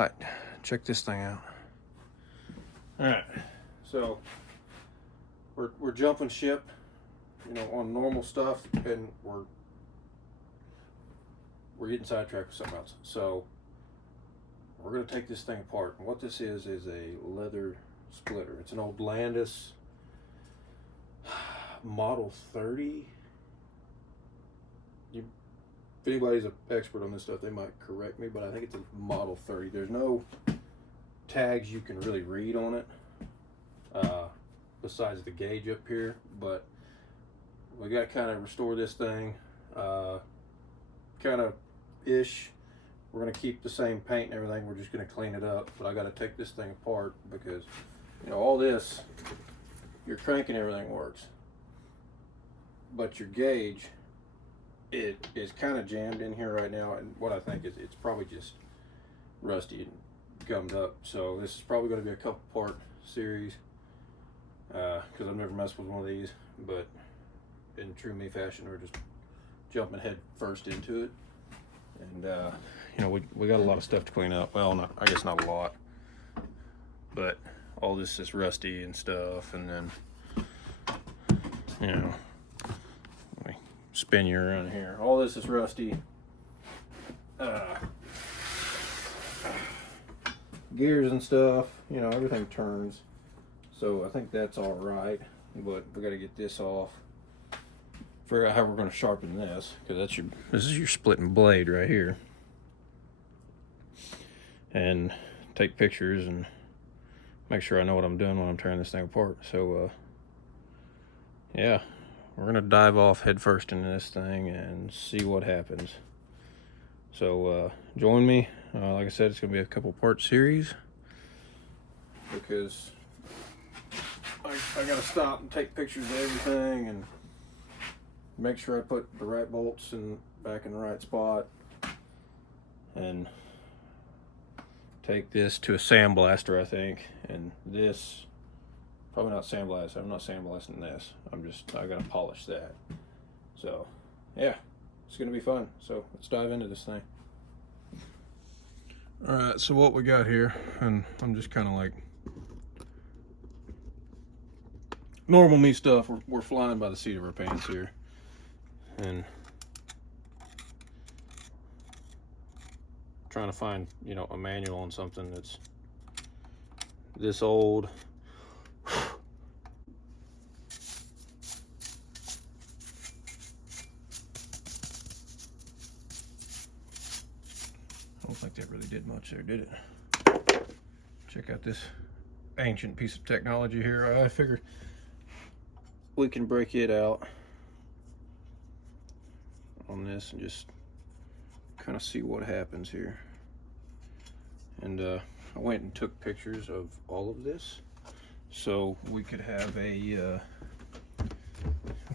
right, check this thing out. All right, so we're jumping ship, you know, on normal stuff, and we're getting sidetracked with something else. So we're gonna take this thing apart, and what this is a leather splitter. It's an old Landis Model 30. If anybody's an expert on this stuff, they might correct me, but I think it's a Model 30. There's no tags you can really read on it, besides the gauge up here, but we got to kind of restore this thing, kind of ish. We're going to keep the same paint and everything. We're just going to clean it up, but I got to take this thing apart because, you know, all this, your crank and everything works, but your gauge, it is kind of jammed in here right now, and what I think is it's probably just rusty and gummed up. So this is probably going to be a couple part series, because I've never messed with one of these, but in true me fashion, we're just jumping head first into it. And you know, we got a lot of stuff to clean up. Well, I guess not a lot, but all this is rusty and stuff. And then, you know, let me spin you around here. All this is rusty. Gears and stuff, you know, everything turns. So I think that's all right, but we got to get this off. Figure out how we're going to sharpen this, because this is your splitting blade right here. And take pictures and make sure I know what I'm doing when I'm tearing this thing apart. So yeah, we're going to dive off head first into this thing and see what happens. So join me. Like I said, it's going to be a couple part series, because I got to stop and take pictures of everything and make sure I put the right bolts back in the right spot, and take this to a sandblaster, I think. And this, probably not sandblast. I'm not sandblasting this. I gotta polish that. So yeah, it's gonna be fun. So let's dive into this thing. All right, so what we got here, and I'm just kind of like normal me stuff. We're flying by the seat of our pants here. And trying to find, you know, a manual on something that's this old. I don't think that really did much there, did it? Check out this ancient piece of technology here. I figured we can break it out on this and just kind of see what happens here. And I went and took pictures of all of this so we could have a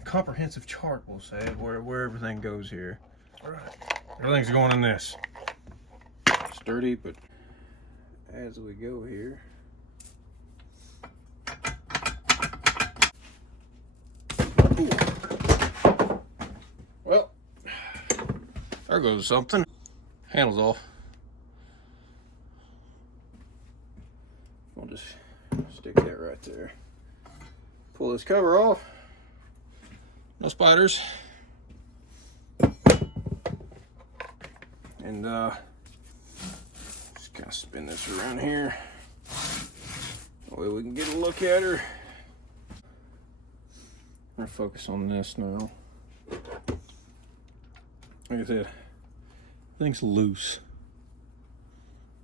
comprehensive chart, we'll say, where everything goes here. All right, everything's going in this. Sturdy, but as we go here, ooh. Well, there goes something. Handle's off. We'll just stick that right there. Pull this cover off. No spiders. And just kind of spin this around here. That way we can get a look at her. I'm gonna focus on this now. Like I said, everything's loose.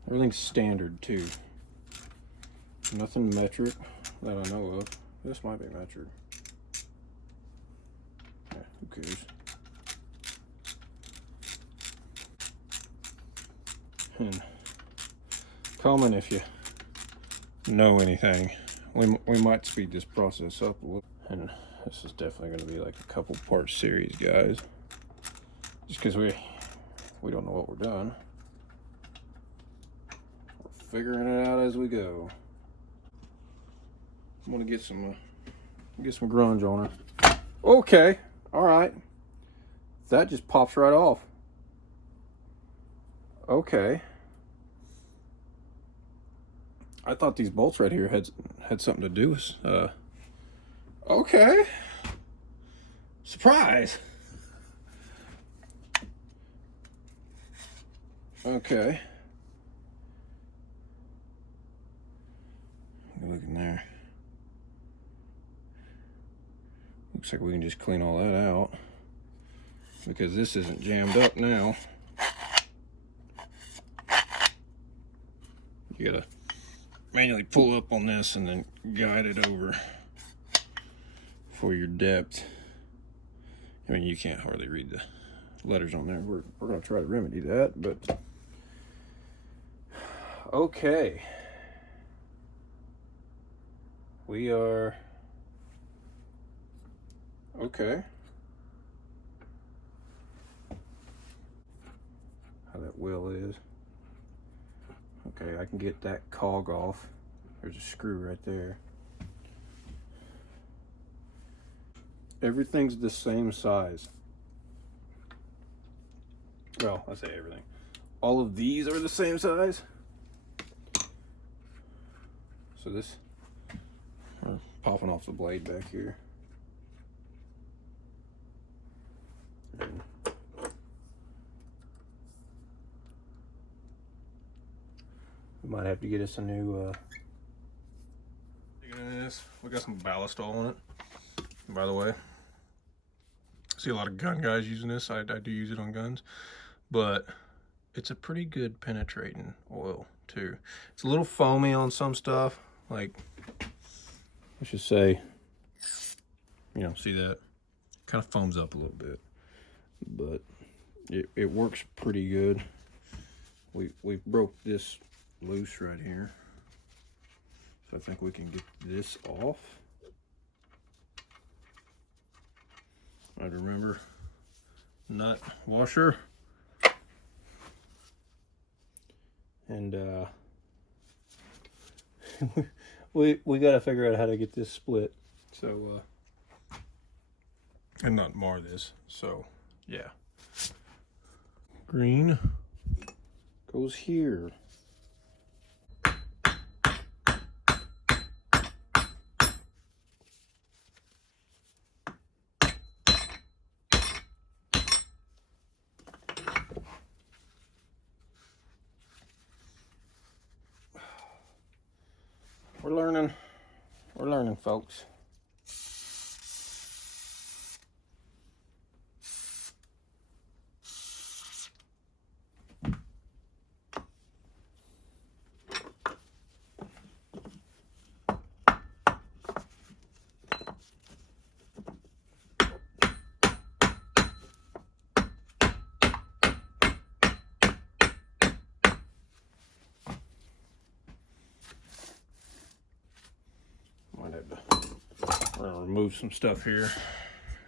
Everything's standard too. Nothing metric that I know of. This might be metric. Yeah, who cares? And comment if you know anything. We might speed this process up a little. And this is definitely going to be like a couple part series, guys. Just because we don't know what we're doing. We're figuring it out as we go. I'm gonna get some grunge on her. Okay, all right. That just pops right off. Okay. I thought these bolts right here had something to do with, okay. Surprise. Okay. Look in there. Looks like we can just clean all that out because this isn't jammed up now. You gotta manually pull up on this and then guide it over for your depth. I mean, you can't hardly read the letters on there. We're gonna try to remedy that, but okay. We are okay. How that wheel is. Okay, I can get that cog off. There's a screw right there. Everything's the same size. Well, I say everything. All of these are the same size. So this, popping off the blade back here. And we might have to get us a new, we got some ballast all on it, by the way. I see a lot of gun guys using this. I do use it on guns, but it's a pretty good penetrating oil too. It's a little foamy on some stuff, like, let's just say, you know, see that? Kind of foams up a little bit, but it works pretty good. We broke this loose right here, so I think we can get this off. I remember nut washer, and we got to figure out how to get this split, so and not mar this. So yeah, green goes here. We're learning, folks. We're gonna remove some stuff here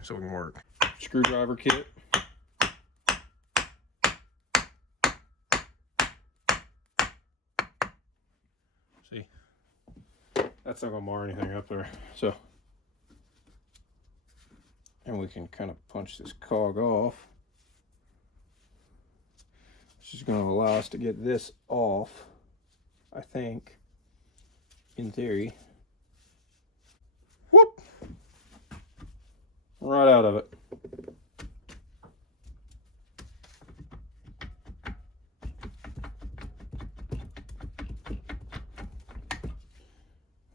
so we can work. Screwdriver kit. See, that's not gonna mar anything up there. So, and we can kind of punch this cog off. This is gonna allow us to get this off, I think, in theory. Whoop! Right out of it.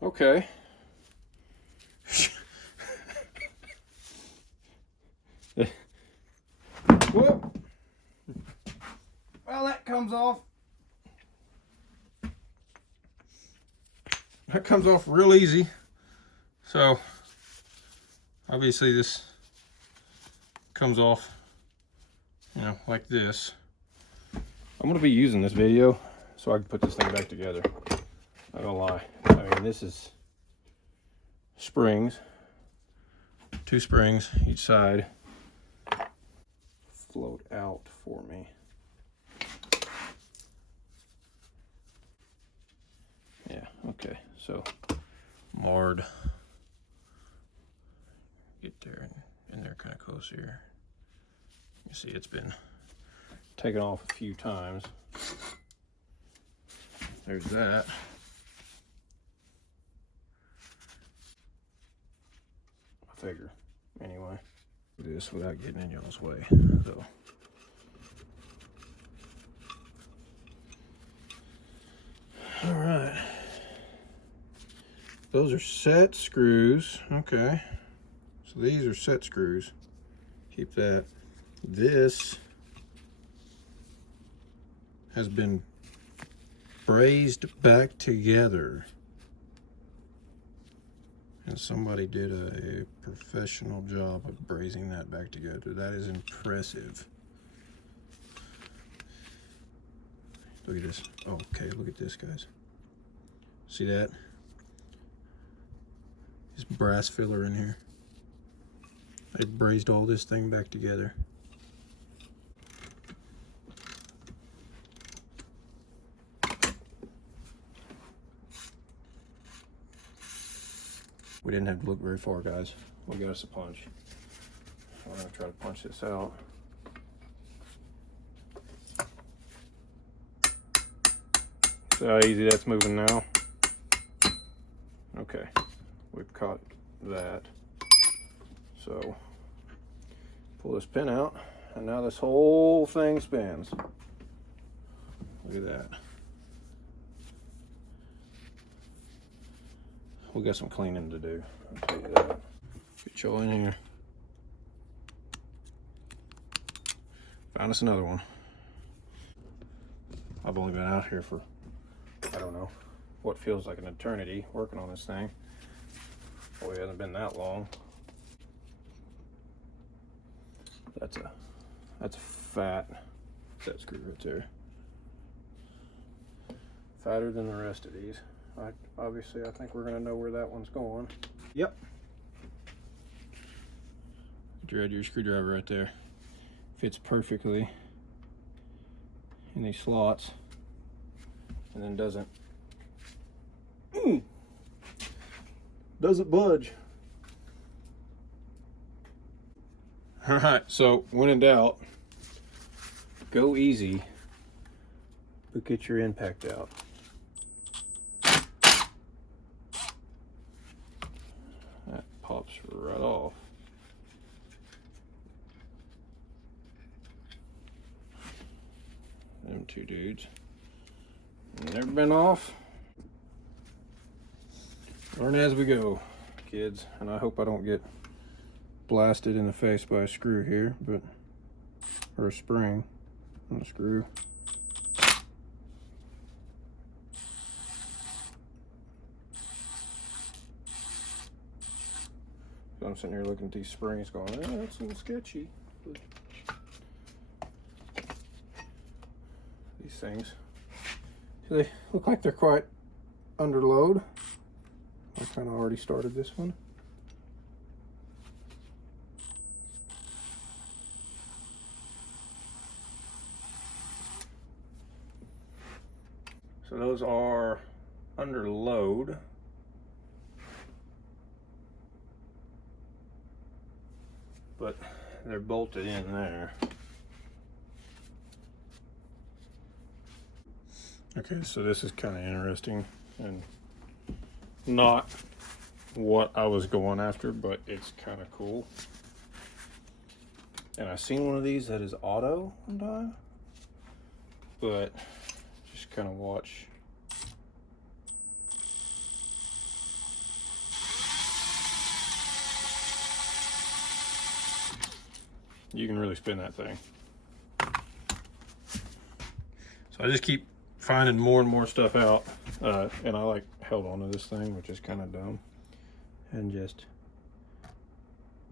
Okay. Whoop! Well, that comes off. That comes off real easy. So obviously this comes off, you know, like this. I'm gonna be using this video so I can put this thing back together. Not gonna lie. I mean, this is springs, 2 springs each side. Float out for me. Yeah, okay, so marred. Get there and they're kind of close here. You see it's been taken off a few times. There's that. bigger anyway. Do this without getting in y'all's way. So. All right. Those are set screws. Okay. So these are set screws. Keep that. This has been brazed back together. And somebody did a professional job of brazing that back together. That is impressive. Look at this. Oh, okay, look at this, guys. See that? This brass filler in here. I brazed all this thing back together. We didn't have to look very far, guys. We got us a punch. We're gonna try to punch this out. See how easy that's moving now? Okay, we've caught that. So, pull this pin out, and now this whole thing spins. Look at that. We got some cleaning to do, I'll tell you that. Get y'all in here. Found us another one. I've only been out here for, I don't know, what feels like an eternity working on this thing. Boy, it hasn't been that long. That's a fat set screw right there. Fatter than the rest of these. Obviously, I think we're gonna know where that one's going. Yep. Dread your screwdriver right there. Fits perfectly in these slots, and then doesn't budge. All right, so when in doubt, go easy, but get your impact out. That pops right off. Them two dudes. Never been off. Learn as we go, kids. And I hope I don't get blasted in the face by a screw here, but, or a spring, not a screw. So I'm sitting here looking at these springs going, oh, that's a little sketchy. These things, so they look like they're quite under load. I kind of already started this one. So those are under load. But they're bolted in there. Okay, so this is kind of interesting and not what I was going after, but it's kind of cool. And I've seen one of these that is auto one time, but just kind of watch. You can really spin that thing. So I just keep finding more and more stuff out, and I like held on to this thing, which is kind of dumb, and just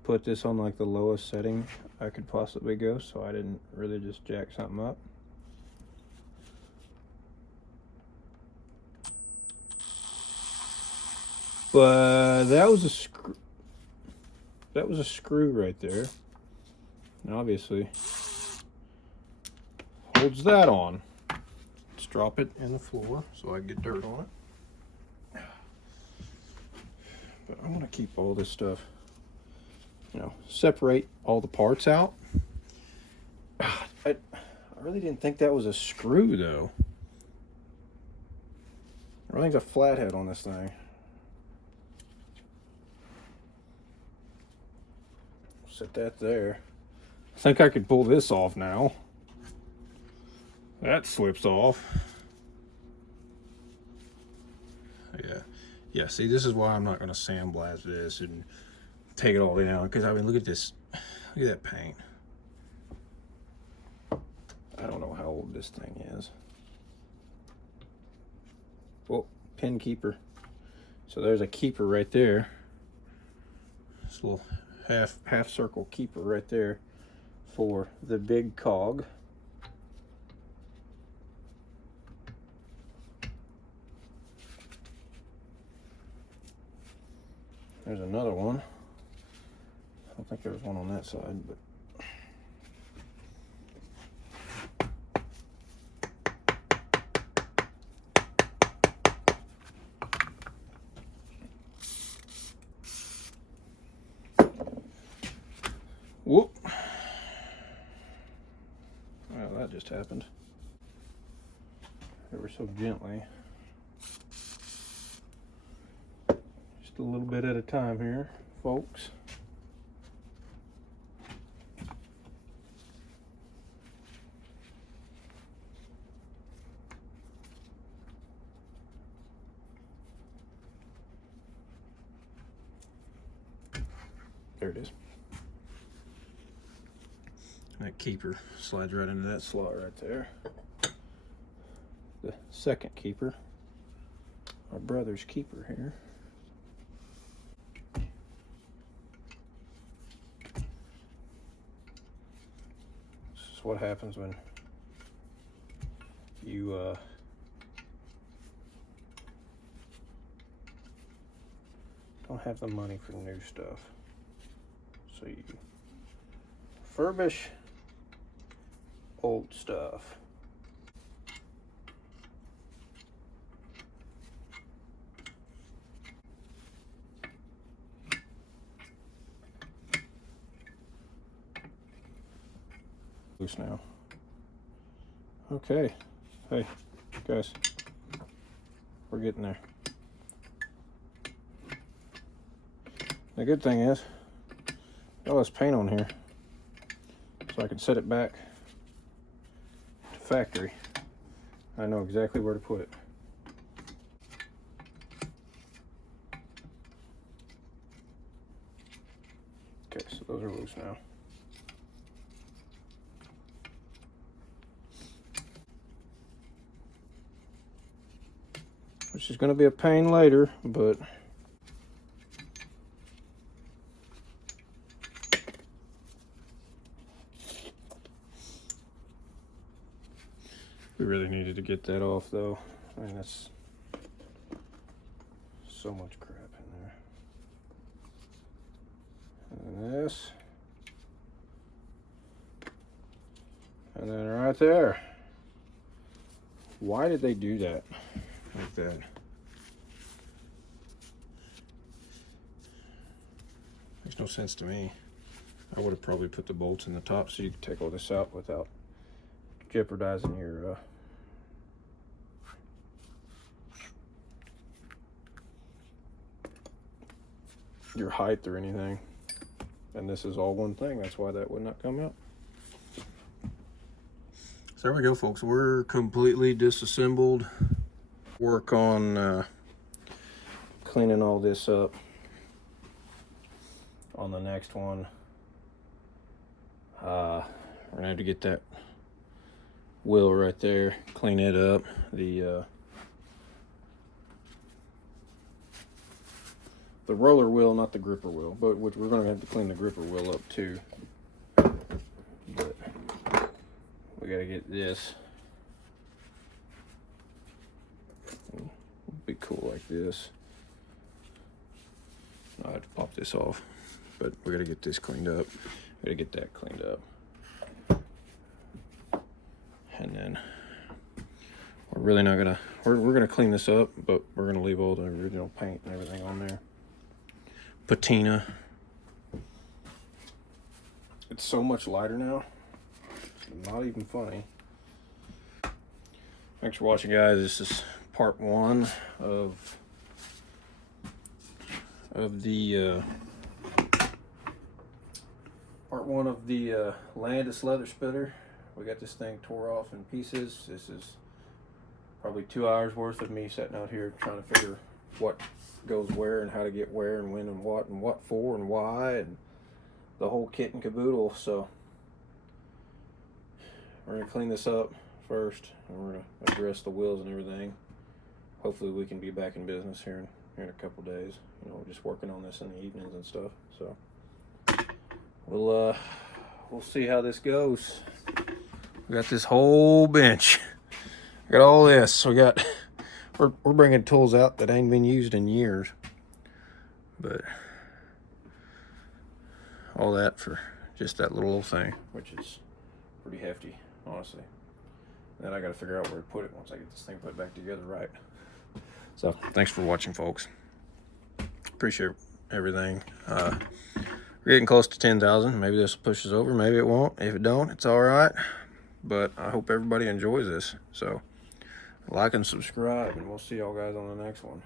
put this on like the lowest setting I could possibly go, so I didn't really just jack something up. But that was a screw. That was a screw right there. And obviously holds that on. Let's drop it in the floor so I can get dirt on it. But I want to keep all this stuff, you know, separate all the parts out. I really didn't think that was a screw though. Everything's a flathead on this thing. Set that there. I think I could pull this off now. That slips off. Yeah, see, this is why I'm not going to sandblast this and take it all down, because I mean, look at this. Look at that paint. I don't know how old this thing is. Oh, pin keeper. So there's a keeper right there. This little half circle keeper right there for the big cog. There's another one. I don't think there was one on that side, but whoop. Well, that just happened. Ever so gently. Just a little bit at a time here, folks. There it is. That keeper slides right into that slot right there. The second keeper, our brother's keeper here. This is what happens when you don't have the money for new stuff. So you refurbish old stuff. Loose now. Okay. Hey, guys. We're getting there. The good thing is, all this paint on here, so I can set it back to factory. I know exactly where to put it. Okay, so those are loose now. Which is going to be a pain later, but we really needed to get that off, though. I mean, that's so much crap in there. And this. And then right there. Why did they do that like that? Makes no sense to me. I would have probably put the bolts in the top so you could take all this out without jeopardizing your height or anything. And this is all one thing. That's why that would not come out. So there we go, folks. We're completely disassembled. Work on cleaning all this up on the next one. We're gonna have to get that wheel right there, clean it up. The roller wheel, not the gripper wheel, but which we're gonna have to clean the gripper wheel up too. But we gotta get this. It'll be cool like this. I have to pop this off, but we gotta get this cleaned up. We gotta get that cleaned up. And then we're really not gonna, we're gonna clean this up, but we're gonna leave all the original paint and everything on there. Patina. It's so much lighter now. Not even funny. Thanks for watching, guys. This is part one of the Part one of the Landis leather splitter. We got this thing tore off in pieces. This is probably 2 hours worth of me sitting out here trying to figure what goes where and how to get where and when and what for and why and the whole kit and caboodle. So we're gonna clean this up first and we're gonna address the wheels and everything. Hopefully we can be back in business here in a couple days. You know, we're just working on this in the evenings and stuff. So we'll see how this goes. We got this whole bench. I got all this. We're bringing tools out that ain't been used in years, but all that for just that little old thing, which is pretty hefty, honestly. Then I got to figure out where to put it once I get this thing put back together right. So thanks for watching, folks. Appreciate everything. We're getting close to 10,000. Maybe this will push us over. Maybe it won't. If it don't, it's all right. But I hope everybody enjoys this. So like and subscribe, and we'll see y'all guys on the next one.